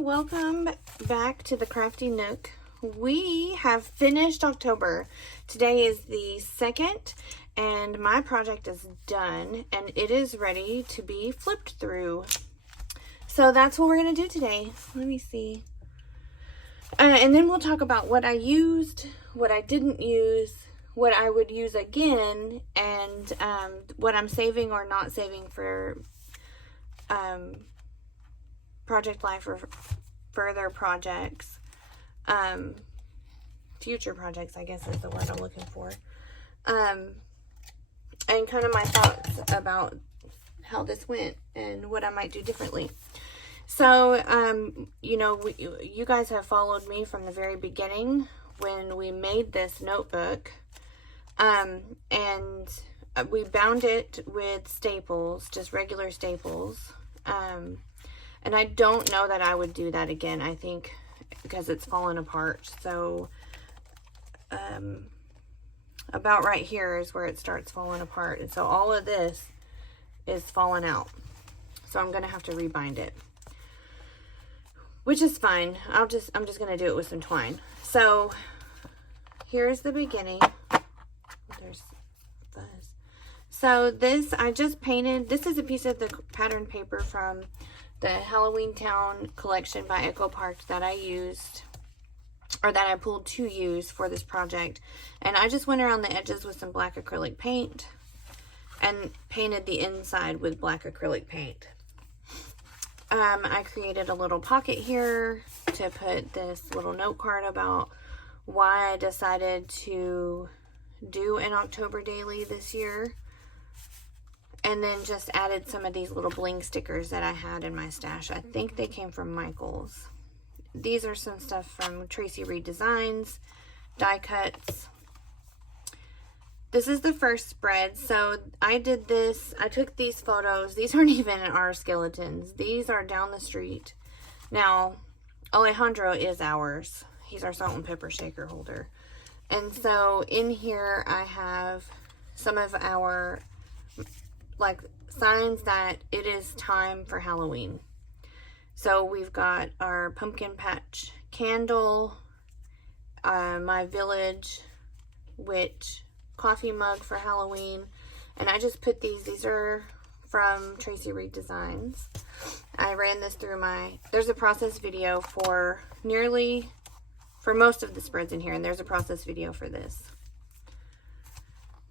welcome back to the Crafty Nook. We have finished October. Today is the 2nd and my project is done and it is ready to be flipped through. So that's what we're going to do today. Let me see. And then we'll talk about what I used, what I didn't use, what I would use again, and what I'm saving or not saving for Project Life or further projects. Future projects, I guess is the word I'm looking for. And kind of my thoughts about how this went and what I might do differently. So, you know, you guys have followed me from the very beginning when we made this notebook. And we bound it with staples, just regular staples. And I don't know that I would do that again, I think, because it's fallen apart. So, about right here is where it starts falling apart. And so all of this is falling out. So I'm going to have to rebind it, which is fine. I'm just going to do it with some twine. So here's the beginning. There's fuzz. So this, I just painted, this is a piece of the pattern paper from the Halloween Town collection by Echo Park that I used, or that I pulled to use for this project. And I just went around the edges with some black acrylic paint and painted the inside with black acrylic paint. I created a little pocket here to put this little note card about why I decided to do an October daily this year. And then just added some of these little bling stickers that I had in my stash. I think they came from Michael's. These are some stuff from Tracy Reed Designs, die cuts. This is the first spread. So I did this, I took these photos. These aren't even our skeletons. These are down the street. Now, Alejandro is ours. He's our salt and pepper shaker holder. And so in here I have some of our like signs that it is time for Halloween. So we've got our pumpkin patch candle, my village witch coffee mug for Halloween, and I just put these are from Tracy Reed Designs. I ran this through there's a process video for most of the spreads in here, and there's a process video for this.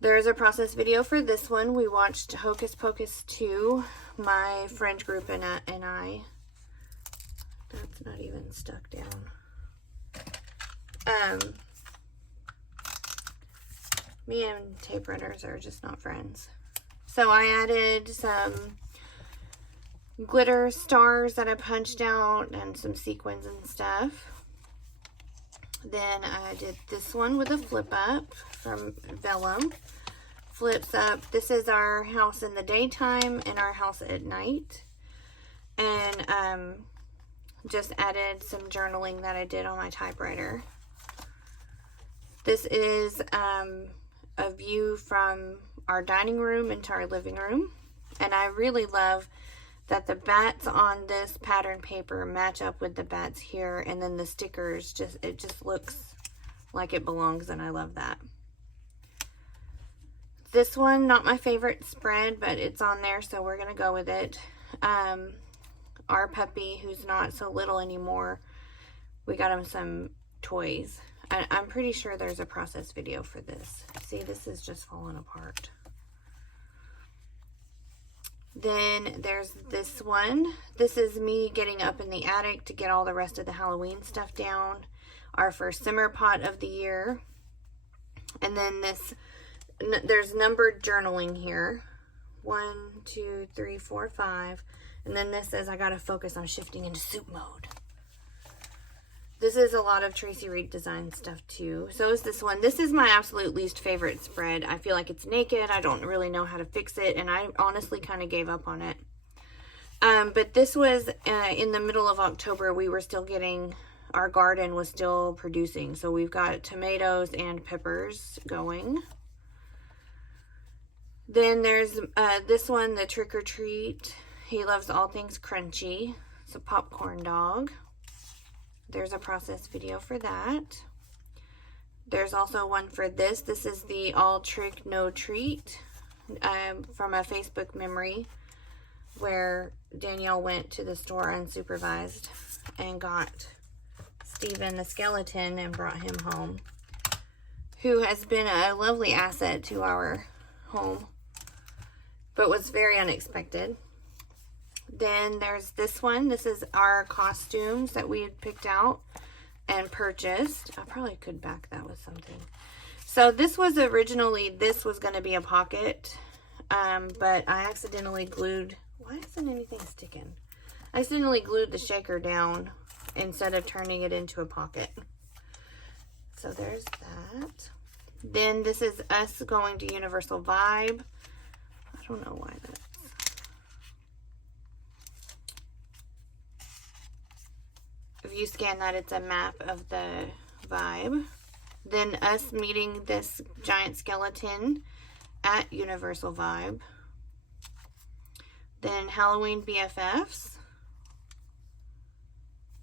There's a process video for this one. We watched Hocus Pocus 2, my friend group and I. That's not even stuck down. Me and tape runners are just not friends. So I added some glitter stars that I punched out and some sequins and stuff. Then I did this one with a flip up from Vellum. Flips up. This is our house in the daytime and our house at night. And just added some journaling that I did on my typewriter. This is a view from our dining room into our living room. And I really love that the bats on this pattern paper match up with the bats here, and then the stickers it just looks like it belongs, and I love that. This one, not my favorite spread, but it's on there, so we're gonna go with it. Our puppy, who's not so little anymore, we got him some toys. I'm pretty sure there's a process video for this. See, this is just falling apart. Then there's this one. This is me getting up in the attic to get all the rest of the Halloween stuff down. Our first simmer pot of the year. And then there's numbered journaling here. 1, 2, 3, 4, 5. And then this says I gotta focus on shifting into soup mode. This is a lot of Tracy Reed Design stuff too. So is this one. This is my absolute least favorite spread. I feel like it's naked. I don't really know how to fix it, and I honestly kind of gave up on it. But this was in the middle of October. We were still getting, our garden was still producing. So we've got tomatoes and peppers going. Then there's this one, the Trick or Treat. He loves all things crunchy. It's a popcorn dog. There's a process video for that. There's also one for this. This is the All Trick No Treat from a Facebook memory where Danielle went to the store unsupervised and got Steven the skeleton and brought him home, who has been a lovely asset to our home, but was very unexpected. Then there's this one. This is our costumes that we had picked out and purchased. I probably could back that with something. So this was originally, this was going to be a pocket, but I accidentally glued, why isn't anything sticking? I accidentally glued the shaker down instead of turning it into a pocket. So there's that. Then this is us going to Universal Vibe. I don't know why that's. If you scan that, it's a map of the Vibe. Then us meeting this giant skeleton at Universal Vibe. Then Halloween BFFs.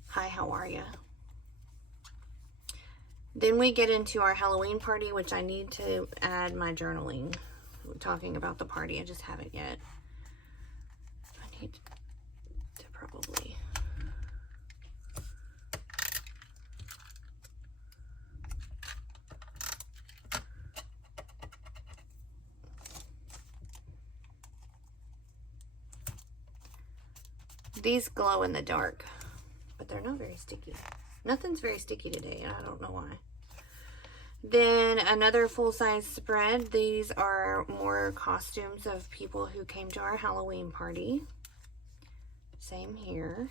Hi, how are ya? Then we get into our Halloween party, which I need to add my journaling. Talking about the party, I just haven't yet. I need to probably... These glow in the dark, but they're not very sticky. Nothing's very sticky today, and I don't know why. Then another full-size spread. These are more costumes of people who came to our Halloween party. Same here.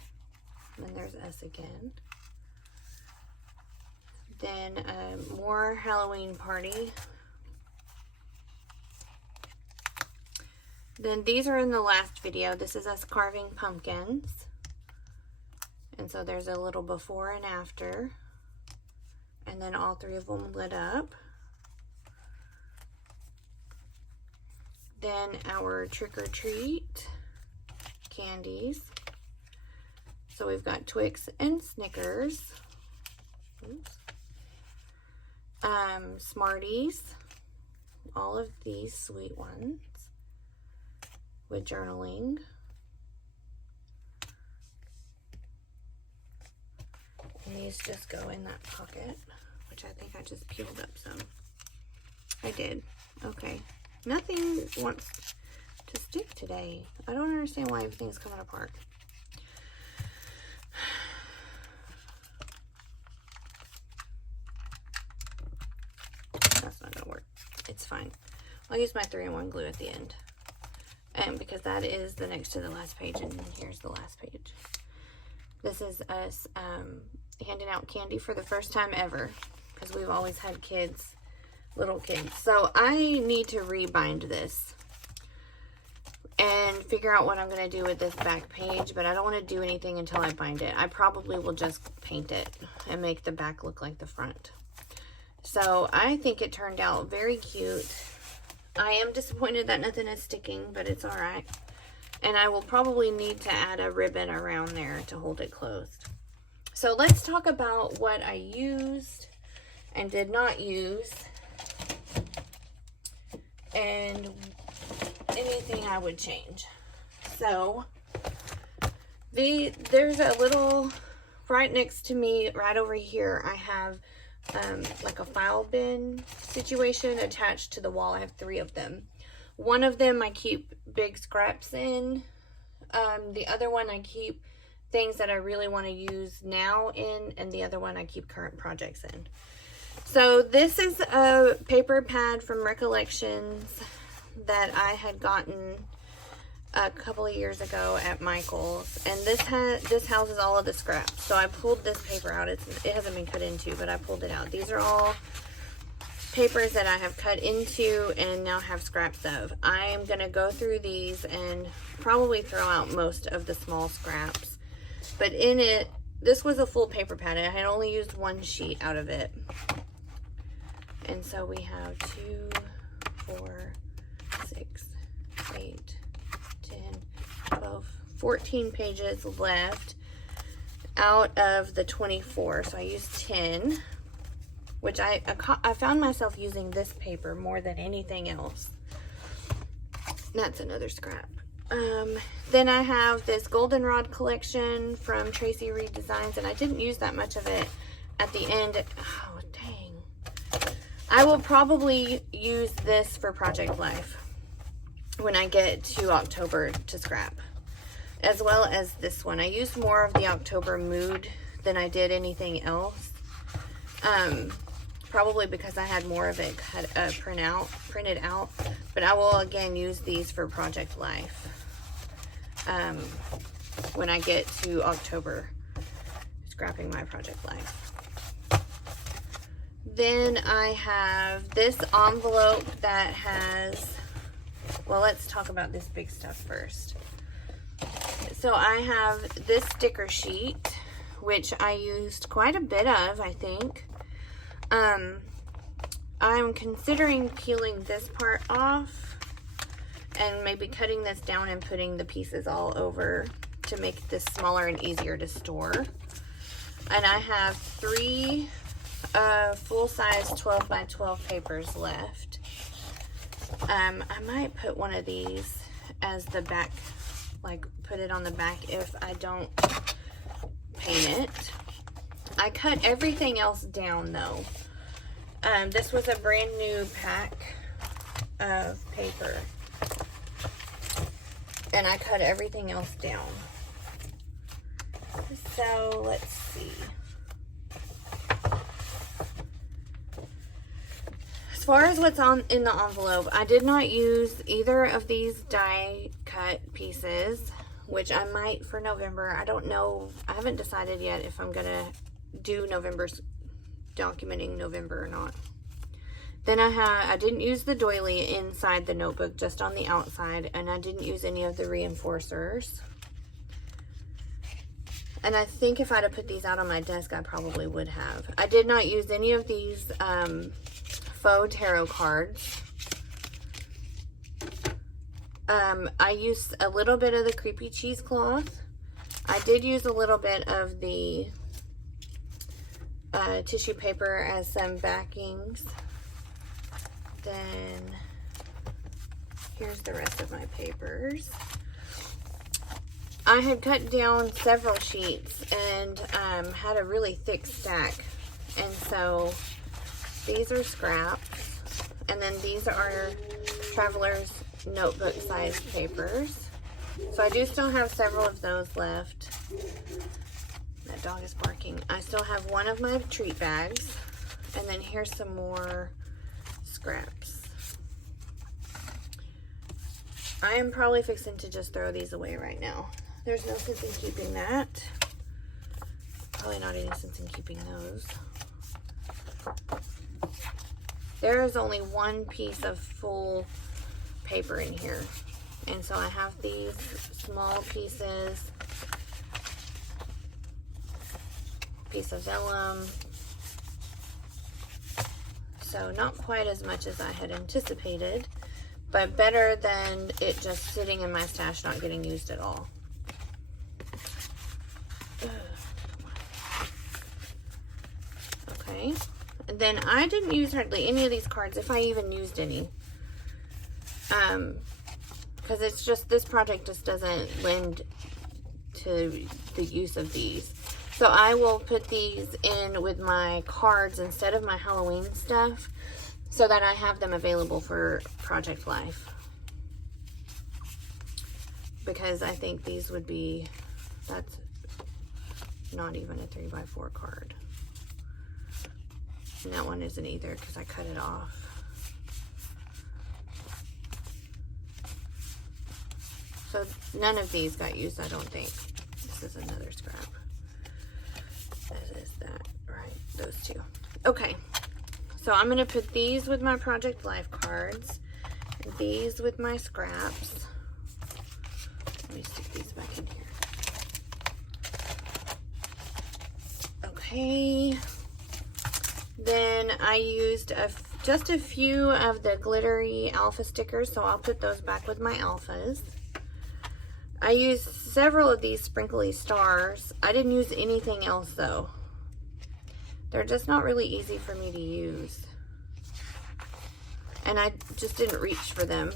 And then there's us again. Then more Halloween party. Then these are in the last video. This is us carving pumpkins. And so there's a little before and after. And then all three of them lit up. Then our trick or treat candies. So we've got Twix and Snickers. Oops. Smarties. All of these sweet ones. With journaling. And these just go in that pocket, which I think I just peeled up some. I did. Okay. Nothing wants to stick today. I don't understand why everything's coming apart. That's not going to work. It's fine. I'll use my 3-in-1 glue at the end. Because that is the next to the last page, and here's the last page. This is us handing out candy for the first time ever, because we've always had kids, little kids. So I need to rebind this and figure out what I'm going to do with this back page, but I don't want to do anything until I bind it. I probably will just paint it and make the back look like the front. So I think it turned out very cute. I am disappointed that nothing is sticking, but it's all right. And I will probably need to add a ribbon around there to hold it closed. So let's talk about what I used and did not use, and anything I would change. So there's a little, right next to me, right over here, I have like a file bin situation attached to the wall. I have 3 of them. One of them I keep big scraps in. The other one I keep things that I really want to use now in, and the other one I keep current projects in. So this is a paper pad from Recollections that I had gotten a couple of years ago at Michael's, and this houses all of the scraps. So I pulled this paper out. It hasn't been cut into, but I pulled it out. These are all papers that I have cut into and now have scraps of. I am going to go through these and probably throw out most of the small scraps. But in it, this was a full paper pad. I had only used 1 sheet out of it. And so we have 2, 4, 6, 8, 10, 12, 14 pages left. out of the 24. So I used 10, which I found myself using this paper more than anything else. That's another scrap. Then I have this goldenrod collection from Tracy Reed Designs, and I didn't use that much of it at the end. Oh, dang. I will probably use this for Project Life when I get to October to scrap, as well as this one. I used more of the October mood than I did anything else. Probably because I had more of it printed out, but I will again use these for Project Life when I get to October, scrapping my Project Life. Then I have this envelope that has, well, let's talk about this big stuff first. So I have this sticker sheet, which I used quite a bit of, I think. I'm considering peeling this part off and maybe cutting this down and putting the pieces all over to make this smaller and easier to store. And I have 3 full-size 12 by 12 papers left. I might put one of these as the back, like put it on the back if I don't paint it. I cut everything else down though. This was a brand new pack of paper, and I cut everything else down. So let's see. As far as what's in the envelope, I did not use either of these die cut pieces, which I might for November. I don't know. I haven't decided yet if I'm gonna do November's documenting November or not. Then I didn't use the doily inside the notebook, just on the outside, and I didn't use any of the reinforcers. And I think if I'd have put these out on my desk, I probably would have. I did not use any of these faux tarot cards. I used a little bit of the creepy cheesecloth. I did use a little bit of the tissue paper as some backings. Then here's the rest of my papers. I had cut down several sheets and had a really thick stack, and so these are scraps, and then these are Traveler's notebook size papers. So I do still have several of those left. That dog is barking. I still have one of my treat bags, and then here's some more scraps. I am probably fixing to just throw these away right now. There's no sense in keeping that. Probably not any sense in keeping those. There is only one piece of full paper in here, and so I have these small pieces, piece of vellum. So not quite as much as I had anticipated, but better than it just sitting in my stash not getting used at all. Okay, and then I didn't use hardly any of these cards, if I even used any, because it's just, this project just doesn't lend to the use of these. So I will put these in with my cards instead of my Halloween stuff, so that I have them available for Project Life. Because I think these would be, that's not even a 3x4 card. And that one isn't either because I cut it off. So none of these got used, I don't think. This is another scrap. That is that, right? Those two. Okay. So I'm going to put these with my Project Life cards, these with my scraps. Let me stick these back in here. Okay. Then I used just a few of the glittery alpha stickers, so I'll put those back with my alphas. I used several of these sprinkly stars. I didn't use anything else though. They're just not really easy for me to use. And I just didn't reach for them.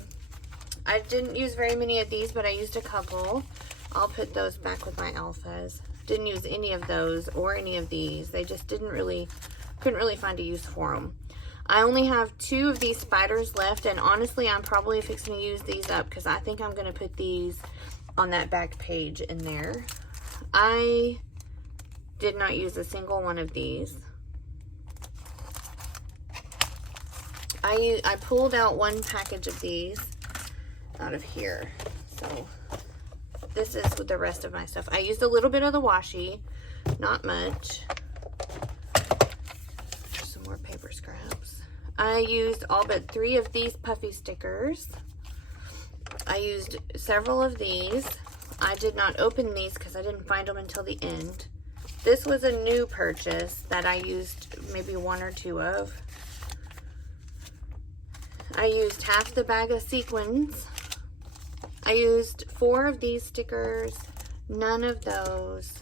I didn't use very many of these, but I used a couple. I'll put those back with my alphas. Didn't use any of those or any of these. They just couldn't really find a use for them. I only have 2 of these spiders left, and honestly, I'm probably fixing to use these up because I think I'm going to put these on that back page in there. I did not use a single one of these. I pulled out 1 package of these out of here. So this is with the rest of my stuff. I used a little bit of the washi, not much. Some more paper scraps. I used all but 3 of these puffy stickers. I used several of these. I did not open these because I didn't find them until the end. This was a new purchase that I used maybe 1 or 2 of. I used half the bag of sequins. I used 4 of these stickers, none of those.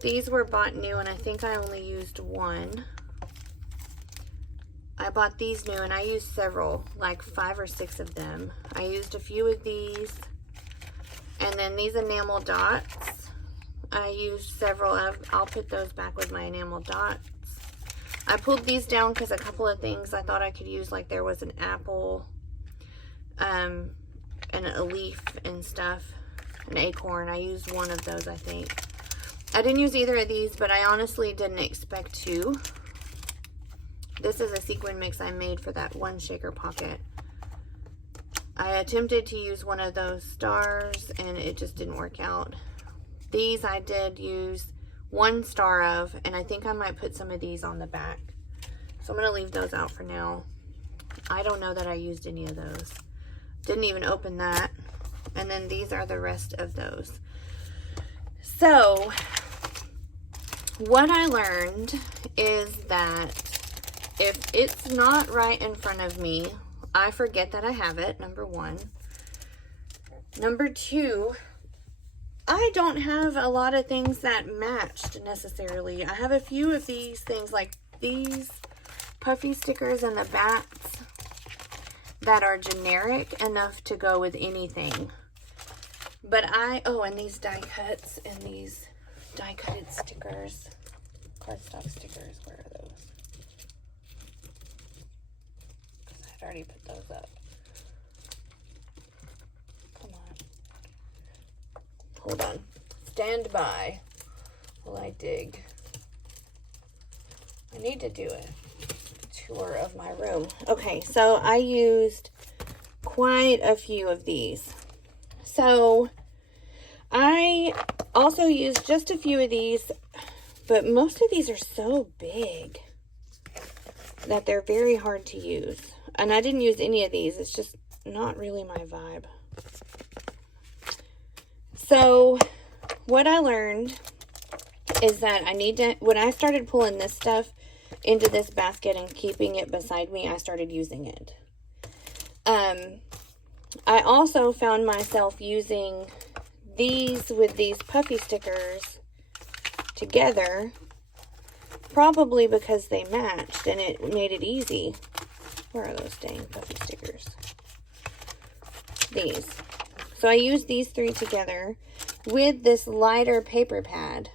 These were bought new, and I think I only used 1. I bought these new, and I used several, like 5 or 6 of them. I used a few of these. And then these enamel dots, I used several of. I'll put those back with my enamel dots. I pulled these down because a couple of things I thought I could use, like there was an apple, and a leaf and stuff, an acorn. I used 1 of those, I think. I didn't use either of these, but I honestly didn't expect to. This is a sequin mix I made for that 1 shaker pocket. I attempted to use 1 of those stars, and it just didn't work out. These I did use 1 star of, and I think I might put some of these on the back. So I'm going to leave those out for now. I don't know that I used any of those. Didn't even open that. And then these are the rest of those. So what I learned is that if it's not right in front of me, I forget that I have it, number 1. Number 2, I don't have a lot of things that matched necessarily. I have a few of these things, like these puffy stickers and the bats, that are generic enough to go with anything. But and these die cuts and these die cutted stickers, cardstock stickers, where are those? Because I had already put those up. Come on. Hold on. Stand by while I dig. I need to do a tour of my room. Okay, so I used quite a few of these. So I also used just a few of these, but most of these are so big that they're very hard to use. And I didn't use any of these. It's just not really my vibe. So what I learned is that I need to, when I started pulling this stuff into this basket and keeping it beside me, I started using it. I also found myself using these with these puffy stickers together, probably because they matched and it made it easy. Where are those dang puffy stickers? These. So I used these 3 together with this lighter paper pad,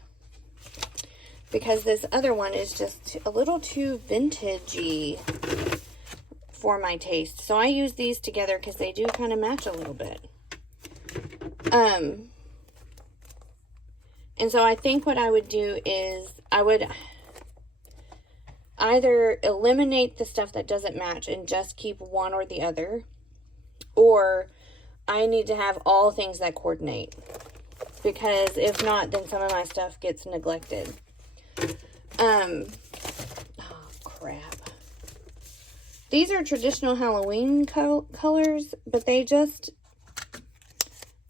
because this other one is just a little too vintagey for my taste. So I use these together because they do kind of match a little bit. And so I think what I would do is I would either eliminate the stuff that doesn't match and just keep one or the other, or I need to have all things that coordinate, because if not, then some of my stuff gets neglected. Oh crap. These are traditional Halloween colors, but they just,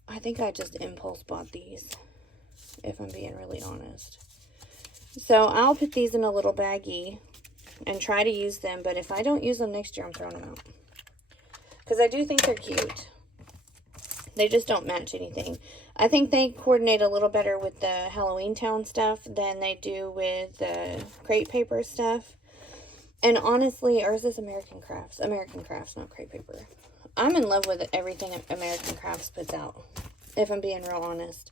I think I just impulse bought these, if I'm being really honest. So I'll put these in a little baggie and try to use them, but if I don't use them next year, I'm throwing them out. Because I do think they're cute. They just don't match anything. I think they coordinate a little better with the Halloween Town stuff than they do with the crepe paper stuff. And honestly, or is this American Crafts? American Crafts, not crepe paper. I'm in love with everything American Crafts puts out, if I'm being real honest.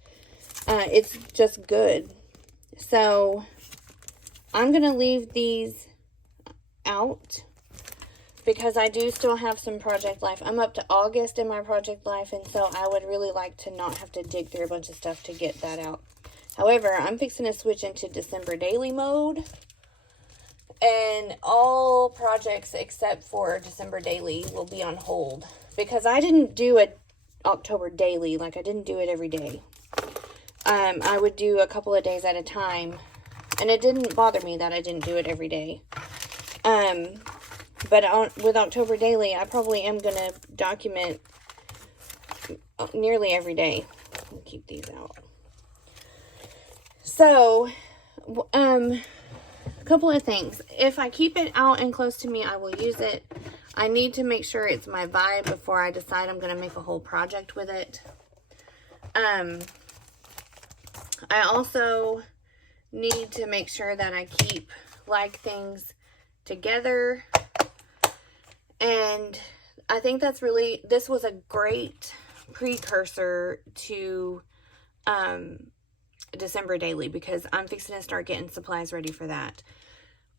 It's just good. So, I'm going to leave these out because I do still have some project life. I'm up to August in my project life, and so I would really like to not have to dig through a bunch of stuff to get that out. However, I'm fixing to switch into December daily mode. And all projects except for December daily will be on hold. Because I didn't do a October daily. Like, I didn't do it every day. I would do a couple of days at a time. And it didn't bother me that I didn't do it every day. But with October daily, I probably am going to document nearly every day. I'll keep these out. So, a couple of things. If I keep it out and close to me, I will use it. I need to make sure it's my vibe before I decide I'm going to make a whole project with it. I also need to make sure that I keep like things together. And I think that's really, this was a great precursor to December daily, because I'm fixing to start getting supplies ready for that.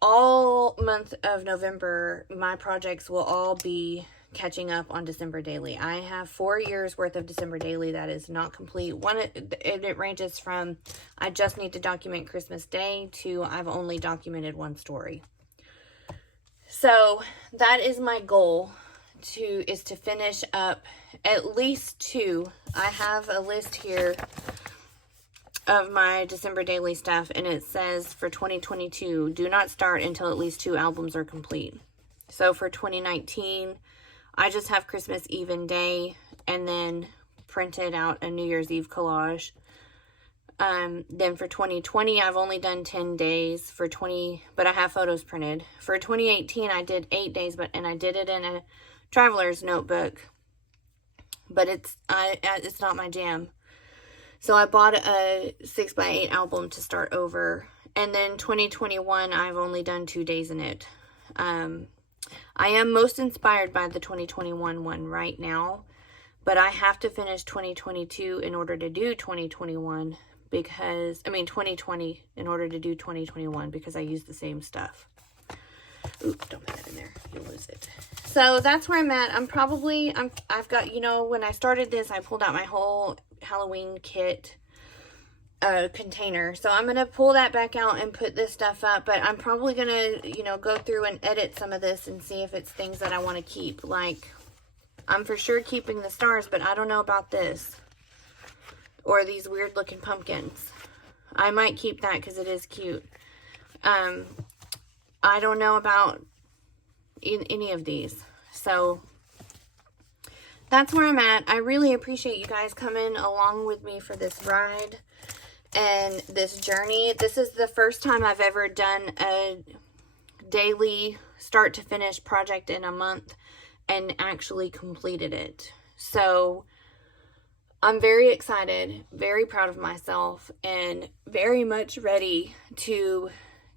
All month of November, my projects will all be catching up on December daily. I have 4 years worth of December daily that is not complete. It ranges from I just need to document Christmas Day to I've only documented one story. So that is my goal, is to finish up at least 2. I have a list here of my December daily stuff, and it says for 2022, do not start until at least 2 albums are complete. So for 2019, I just have Christmas Eve and Day, and then printed out a New Year's Eve collage. Then for 2020, I've only done 10 days but I have photos printed. For 2018, I did 8 days, and I did it in a traveler's notebook, but it's not my jam. So I bought a 6x8 album to start over. And then 2021, I've only done 2 days in it. I am most inspired by the 2021 one right now, but I have to finish 2022 in order to do 2021 2020 in order to do 2021 because I use the same stuff. Oops, don't put that in there. You'll lose it. So that's where I'm at. I've got, when I started this, I pulled out my whole Halloween kit container. So I'm going to pull that back out and put this stuff up, but I'm probably going to, go through and edit some of this and see if it's things that I want to keep. Like, I'm for sure keeping the stars, but I don't know about this. Or these weird looking pumpkins. I might keep that because it is cute. I don't know about any of these. So that's where I'm at. I really appreciate you guys coming along with me for this ride and this journey. This is the first time I've ever done a daily start to finish project in a month and actually completed it. So I'm very excited, very proud of myself, and very much ready to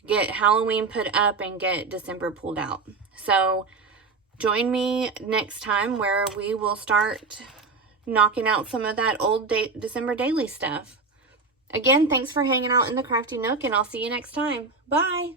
get Halloween put up and get December pulled out. So join me next time where we will start knocking out some of that old December daily stuff. Again, thanks for hanging out in the Crafty Nook, and I'll see you next time. Bye!